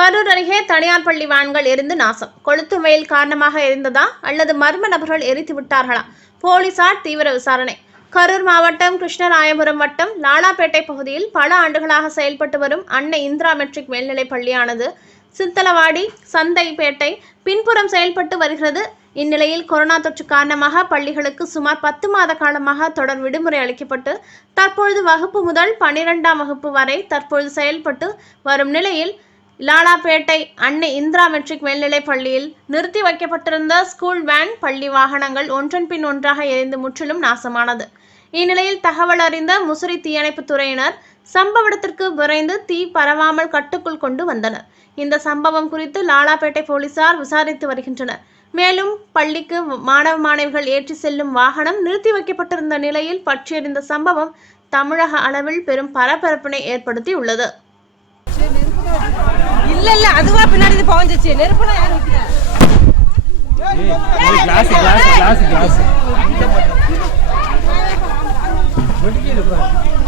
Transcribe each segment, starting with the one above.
கரூர் அருகே தனியார் பள்ளி வேன்கள் எரிந்து நாசம். கொளுத்து வெயில் காரணமாக எரிந்ததா அல்லது மர்ம நபர்கள் எரித்து விட்டார்களா? போலீசார் தீவிர விசாரணை. கரூர் மாவட்டம் கிருஷ்ணராயபுரம் வட்டம் லாலாப்பேட்டை பகுதியில் பல ஆண்டுகளாக செயல்பட்டு வரும் அன்னை இந்திரா மெட்ரிக் மேல்நிலைப் பள்ளியானது சித்தலவாடி சந்தைப்பேட்டை பின்புறம் செயல்பட்டு வருகிறது. இந்நிலையில் கொரோனா தொற்று காரணமாக பள்ளிகளுக்கு சுமார் 10 மாத காலமாக தொடர் விடுமுறை அளிக்கப்பட்டு தற்பொழுது வகுப்பு முதல் 12ஆம் வகுப்பு வரை தற்பொழுது செயல்பட்டு வரும் நிலையில் லாலாப்பேட்டை அன்னை இந்திரா மெட்ரிக் மேல்நிலைப் பள்ளியில் நிறுத்தி வைக்கப்பட்டிருந்த ஸ்கூல் வேன் பள்ளி வாகனங்கள் ஒன்றன் பின் ஒன்றாக எரிந்து முற்றிலும் நாசமானது. இந்நிலையில் தகவல் அறிந்த முசிறி தீயணைப்பு துறையினர் சம்பவ இடத்திற்கு விரைந்து தீ பரவாமல் கட்டுக்குள் கொண்டு வந்தனர். இந்த சம்பவம் குறித்து லாலாப்பேட்டை போலீசார் விசாரித்து வருகின்றனர். மேலும் பள்ளிக்கு மாணவ மாணவிகள் ஏற்றி செல்லும் வாகனம் நிறுத்தி வைக்கப்பட்டிருந்த நிலையில் பற்றியறிந்த சம்பவம் தமிழக அளவில் பெரும் பரபரப்பினை ஏற்படுத்தியுள்ளது. இல்ல அதுவா பின்னாடி பாஞ்சிச்சு நெருப்புல யார் வைக்கிறா கிளாஸ்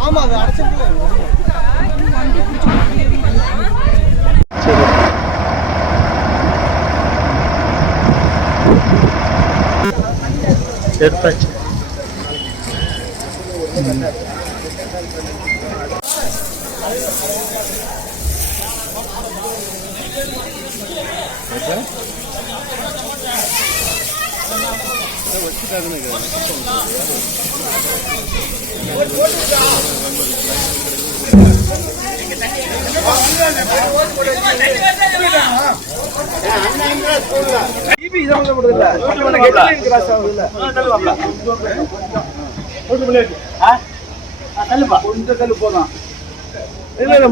ஆமா அது அடிச்சிருக்கல எடுத்தாச்சு.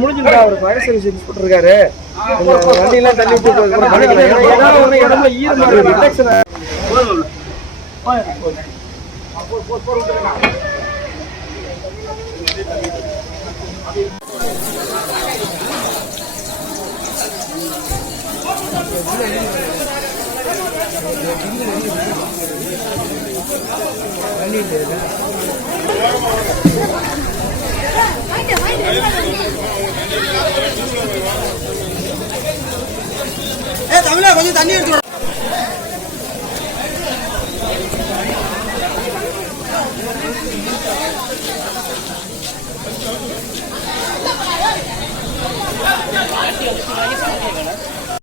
முடிஞ்சுட்டா அவர் ஃபயர் சர்வீஸ் போட்டிருக்காரு. வண்டியெல்லாம் தள்ளி தமிழா கொஞ்சம் தண்ணி எடுத்து